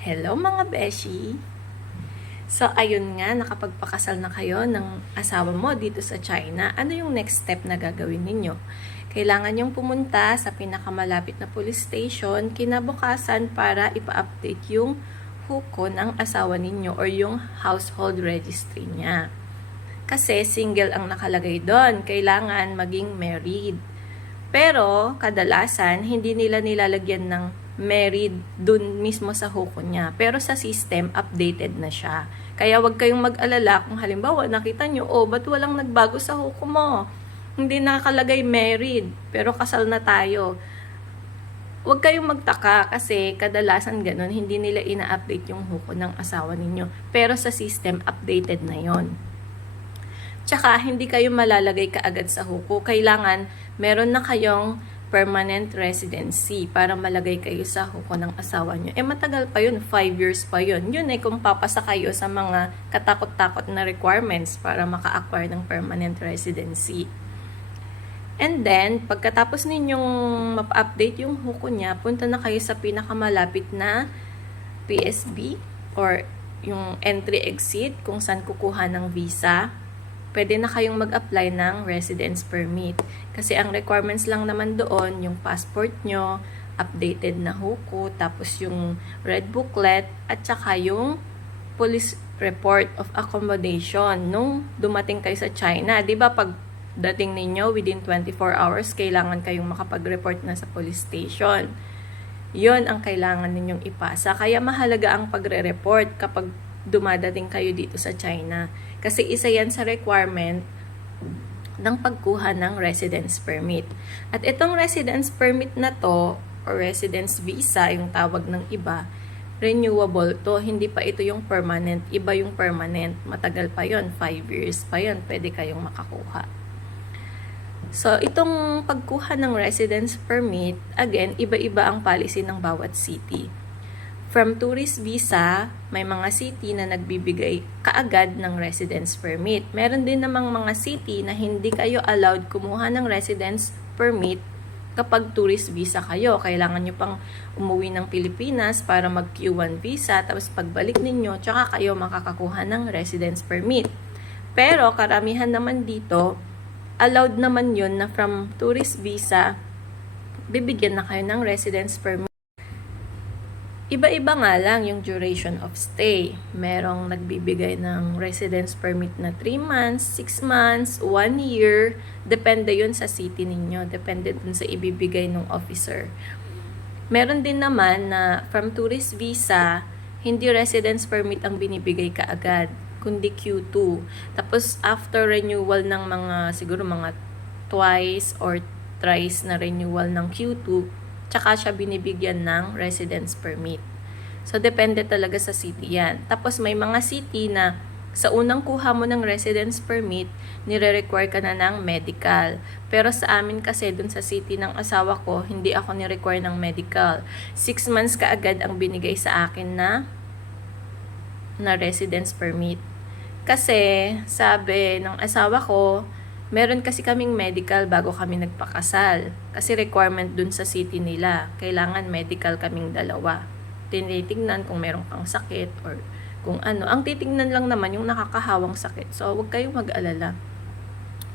Hello mga beshi! So ayun nga, nakapagpakasal na kayo ng asawa mo dito sa China. Ano yung next step na gagawin ninyo? Kailangan yung pumunta sa pinakamalapit na police station kinabukasan para ipa-update yung huko ng asawa ninyo or yung household registry niya. Kasi single ang nakalagay doon, kailangan maging married. Pero kadalasan hindi nila nilalagyan ng married dun mismo sa huko niya. Pero sa system, updated na siya. Kaya wag kayong mag-alala kung halimbawa nakita nyo, ba't walang nagbago sa huko mo? Hindi nakalagay married, pero kasal na tayo. Huwag kayong magtaka kasi kadalasan ganun, hindi nila ina-update yung huko ng asawa ninyo. Pero sa system, updated na yon. Tsaka, hindi kayo malalagay kaagad sa huko. Kailangan, meron na kayong permanent residency para malagay kayo sa huko ng asawa nyo. Matagal pa yun, 5 years pa yun. Yun kung papasa kayo sa mga katakot-takot na requirements para maka-acquire ng permanent residency. And then, pagkatapos ninyong mapa-update yung huko niya, punta na kayo sa pinakamalapit na PSB or yung entry-exit kung saan kukuha ng visa. Pwede na kayong mag-apply ng residence permit. Kasi ang requirements lang naman doon, yung passport nyo, updated na huko, tapos yung red booklet, at saka yung police report of accommodation nung dumating kayo sa China. Diba pag dating ninyo, within 24 hours, kailangan kayong makapag-report na sa police station. Yon ang kailangan ninyong ipasa. Kaya mahalaga ang pagre-report kapag dumadating kayo dito sa China. Kasi isa yan sa requirement ng pagkuha ng residence permit. At itong residence permit na to, or residence visa, yung tawag ng iba, renewable to. Hindi pa ito yung permanent. Iba yung permanent. Matagal pa yon, 5 years pa yon, pwede kayong makakuha. So, itong pagkuha ng residence permit, again, iba-iba ang policy ng bawat city. From tourist visa, may mga city na nagbibigay kaagad ng residence permit. Meron din namang mga city na hindi kayo allowed kumuha ng residence permit kapag tourist visa kayo. Kailangan nyo pang umuwi ng Pilipinas para mag Q1 visa, tapos pagbalik ninyo, tsaka kayo makakakuha ng residence permit. Pero karamihan naman dito, allowed naman yun na from tourist visa, bibigyan na kayo ng residence permit. Iba-iba nga lang yung duration of stay. Merong nagbibigay ng residence permit na 3 months, 6 months, 1 year. Depende yun sa city ninyo. Depende dun sa ibibigay ng officer. Meron din naman na from tourist visa, hindi residence permit ang binibigay kaagad, kundi Q2. Tapos after renewal ng siguro mga twice or thrice na renewal ng Q2, tsaka siya binibigyan ng residence permit. So, depende talaga sa city yan. Tapos, may mga city na sa unang kuha mo ng residence permit, nire-require ka na ng medical. Pero sa amin kasi, dun sa city ng asawa ko, hindi ako ni-require ng medical. 6 months ka agad ang binigay sa akin na residence permit. Kasi, sabi ng asawa ko, meron kasi kaming medical bago kami nagpakasal. Kasi requirement dun sa city nila. Kailangan medical kaming dalawa. Tinitingnan kung meron kang sakit or kung ano. Ang titingnan lang naman yung nakakahawang sakit. So, huwag kayong mag-alala.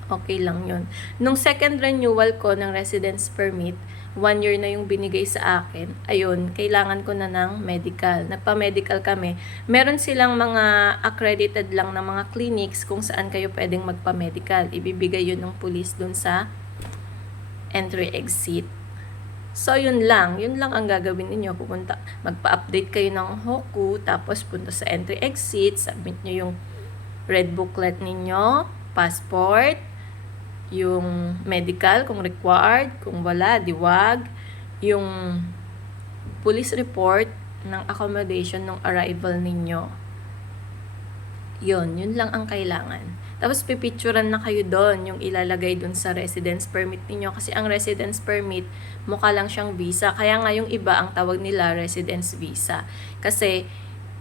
Okay lang yun. Nung second renewal ko ng residence permit, 1 year na yung binigay sa akin, ayun, kailangan ko na ng medical. Nagpa-medical kami. Meron silang mga accredited lang na mga clinics kung saan kayo pwedeng magpa-medical. Ibibigay yun ng police dun sa entry-exit. So, yun lang ang gagawin ninyo. Pupunta, magpa-update kayo ng Hoku, tapos punta sa entry-exit, submit nyo yung red booklet ninyo, passport, yung medical kung required, kung wala, diwag, yung police report ng accommodation ng arrival ninyo. Yun lang ang kailangan. Tapos pipicturan na kayo doon, yung ilalagay doon sa residence permit ninyo. Kasi ang residence permit, mukha lang siyang visa. Kaya nga yung iba, ang tawag nila residence visa. Kasi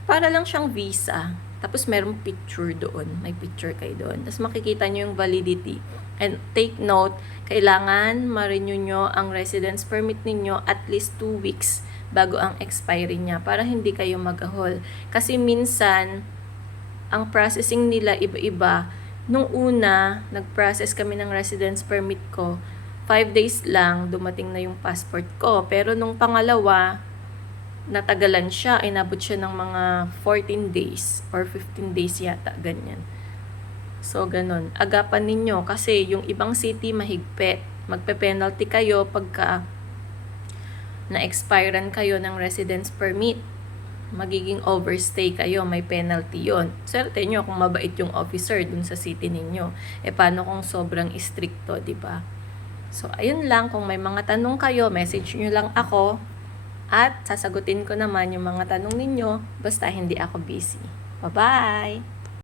para lang siyang visa. Tapos merong picture doon. May picture kayo doon. Tapos makikita nyo yung validity. And take note, kailangan ma-renew nyo ang residence permit ninyo at least 2 weeks bago ang expiry niya para hindi kayo magahol. Kasi minsan, ang processing nila iba-iba. Nung una, nag-process kami ng residence permit ko, 5 days lang, dumating na yung passport ko. Pero nung pangalawa, natagalan siya, inabot siya ng mga 14 days or 15 days yata, ganyan. So, ganun. Agapan ninyo kasi yung ibang city mahigpit. Magpe-penalty kayo pagka na-expirean kayo ng residence permit. Magiging overstay kayo, may penalty yon. Swerte nyo kung mabait yung officer dun sa city ninyo. E paano kung sobrang stricto, di ba? So, ayun lang. Kung may mga tanong kayo, message nyo lang ako. At sasagutin ko naman yung mga tanong ninyo basta hindi ako busy. Bye-bye!